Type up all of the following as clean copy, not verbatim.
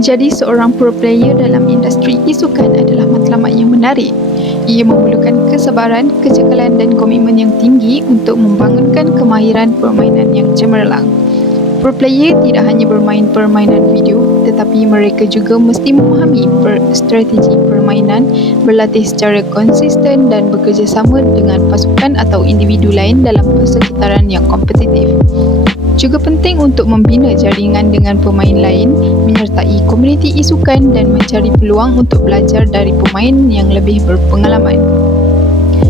Menjadi seorang pro player dalam industri e-sukan adalah matlamat yang menarik. Ia memerlukan kesabaran, kecekalan dan komitmen yang tinggi untuk membangunkan kemahiran permainan yang cemerlang. Pro player tidak hanya bermain permainan video, tetapi mereka juga mesti memahami strategi permainan, berlatih secara konsisten dan bekerjasama dengan pasukan atau individu lain dalam persekitaran yang kompetitif. Juga penting untuk membina jaringan dengan pemain lain, menyertai komuniti e-sukan dan mencari peluang untuk belajar dari pemain yang lebih berpengalaman.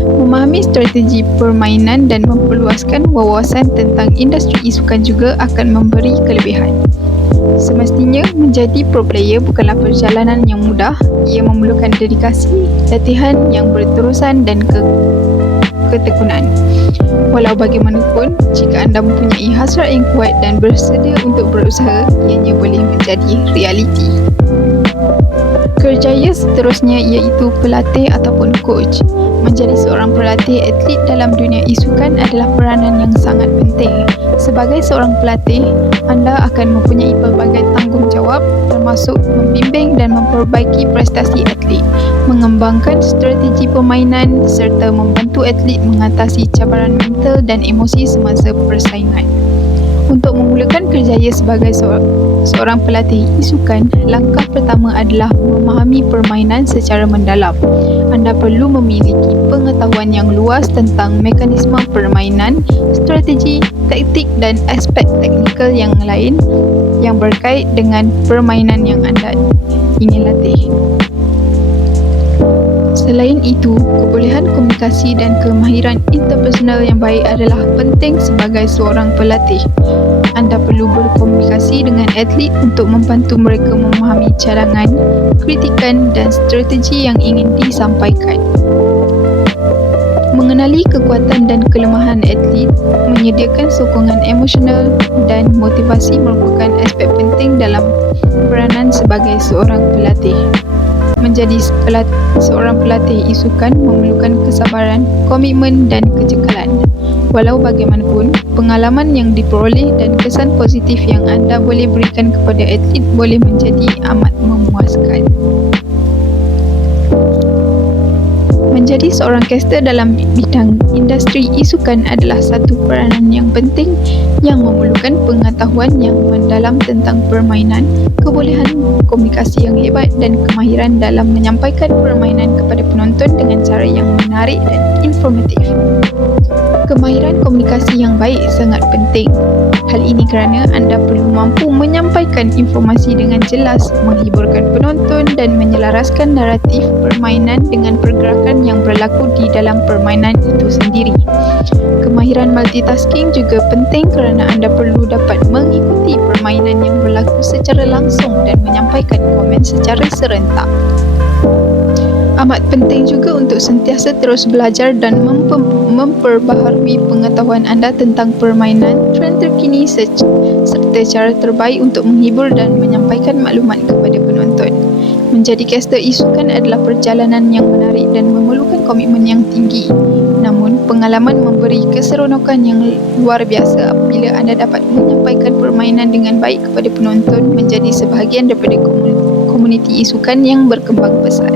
Memahami strategi permainan dan memperluaskan wawasan tentang industri e-sukan juga akan memberi kelebihan. Semestinya, menjadi pro player bukanlah perjalanan yang mudah. Ia memerlukan dedikasi, latihan yang berterusan dan ketekunan. Walau bagaimanapun, jika anda mempunyai hasrat yang kuat dan bersedia untuk berusaha, ianya boleh menjadi realiti. Kerjaya seterusnya iaitu pelatih ataupun coach. Menjadi seorang pelatih atlet dalam dunia e-sukan adalah peranan yang sangat penting. Sebagai seorang pelatih, anda akan mempunyai pelbagai tanggungjawab termasuk membimbing dan memperbaiki prestasi atlet, mengembangkan strategi permainan serta membantu atlet mengatasi cabaran mental dan emosi semasa persaingan. Untuk memulakan kerjaya sebagai seorang pelatih e-sukan, langkah pertama adalah memahami permainan secara mendalam. Anda perlu memiliki pengetahuan yang luas tentang mekanisme permainan, strategi, taktik dan aspek teknikal yang lain yang berkait dengan permainan yang anda ingin latih. Selain itu, kebolehan komunikasi dan kemahiran interpersonal yang baik adalah penting sebagai seorang pelatih. Anda perlu berkomunikasi dengan atlet untuk membantu mereka memahami cadangan, kritikan dan strategi yang ingin disampaikan. Mengenali kekuatan dan kelemahan atlet, menyediakan sokongan emosional dan motivasi merupakan aspek penting dalam peranan sebagai seorang pelatih. Menjadi seorang pelatih e-sukan memerlukan kesabaran, komitmen dan kecekalan. Walau bagaimanapun, pengalaman yang diperoleh dan kesan positif yang anda boleh berikan kepada atlet boleh menjadi amat memuaskan. Menjadi seorang caster dalam bidang industri e-sukan adalah satu peranan yang penting yang memerlukan pengetahuan yang mendalam tentang permainan, kebolehan komunikasi yang hebat dan kemahiran dalam menyampaikan permainan kepada penonton dengan cara yang menarik dan informatif. Kemahiran komunikasi yang baik sangat penting. Hal ini kerana anda perlu mampu menyampaikan informasi dengan jelas, menghiburkan penonton dan menyelaraskan naratif permainan dengan pergerakan yang berlaku di dalam permainan itu sendiri. Kemahiran multitasking juga penting kerana anda perlu dapat mengikuti permainan yang berlaku secara langsung dan menyampaikan komen secara serentak. Amat penting juga untuk sentiasa terus belajar dan memperbaharui pengetahuan anda tentang permainan, trend terkini serta cara terbaik untuk menghibur dan menyampaikan maklumat kepada penonton. Menjadi caster e-sukan adalah perjalanan yang menarik dan memerlukan komitmen yang tinggi. Namun, pengalaman memberi keseronokan yang luar biasa apabila anda dapat menyampaikan permainan dengan baik kepada penonton menjadi sebahagian daripada komuniti e-sukan yang berkembang pesat.